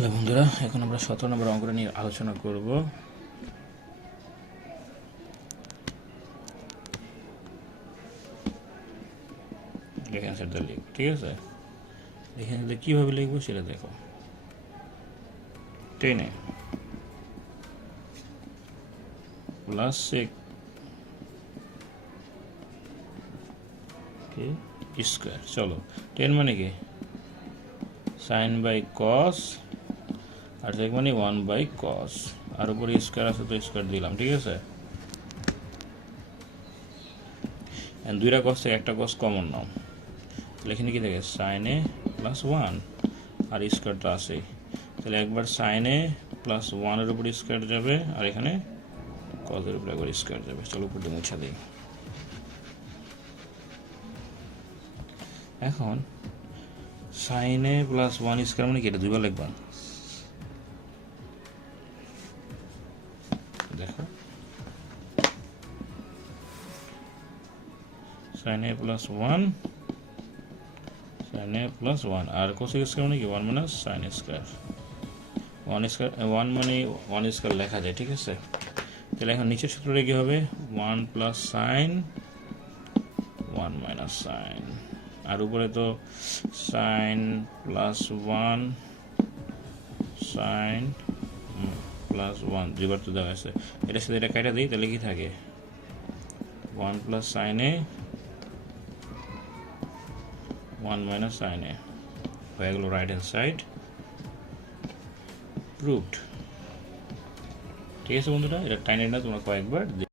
Hello বন্ধুরা, এখন আমরা 17 নম্বর অঙ্কটা নিয়ে আলোচনা করব। অ্যান্সারটা লিখব, ঠিক আছে? এখানে কীভাবে লিখবো সেটা দেখো। 10 প্লাস 6 স্কোয়ার। চলো, 10 মানে কি সাইন বাই কস, আর 6 মানে 1 বাই কস, আর উপরে স্কোয়ার আছে তো স্কোয়ার দিলাম, ঠিক আছে? দুইটা কস থেকে একটা কস কমন নাও, তাহলে এখানে কি থাকে সাইন এ প্লাস 1 আর স্কোয়ারটা আছে, তাহলে একবার সাইন এ প্লাস 1-এর উপর স্কোয়ার যাবে আর এখানে কসের উপর একবার স্কোয়ার যাবে। চলো উপর দিয়ে মুছা দিই। এখন সাইন এ প্লাস 1 স্কোয়ার মানে কি, এটা দুইবার লিখবা। দেখো সাইন এ প্লাস 1 সাইন এ প্লাস 1 আর কোসেক স্কোয়ার মানে কি 1 মাইনাস সাইন স্কোয়ার। 1 মানে 1 স্কোয়ার লেখা যায়, ঠিক আছে? তাহলে এখন নিচের সূত্রটা কি হবে 1 প্লাস সাইন 1 মাইনাস সাইন, আর উপরে তো সাইন প্লাস 1 সাইন প্লাস 1 দুইবার তো দেওয়া আছে, এটার সাথে এটা কেটে দিই, তাহলে কি থাকে 1 প্লাস সাইন এ 1 মাইনাস সাইন এ হয়ে গেল রাইট হ্যান্ড সাইড প্রুভড। ঠিক আছে বন্ধুরা, এটা টাইনে না তোমরা কয়েকবার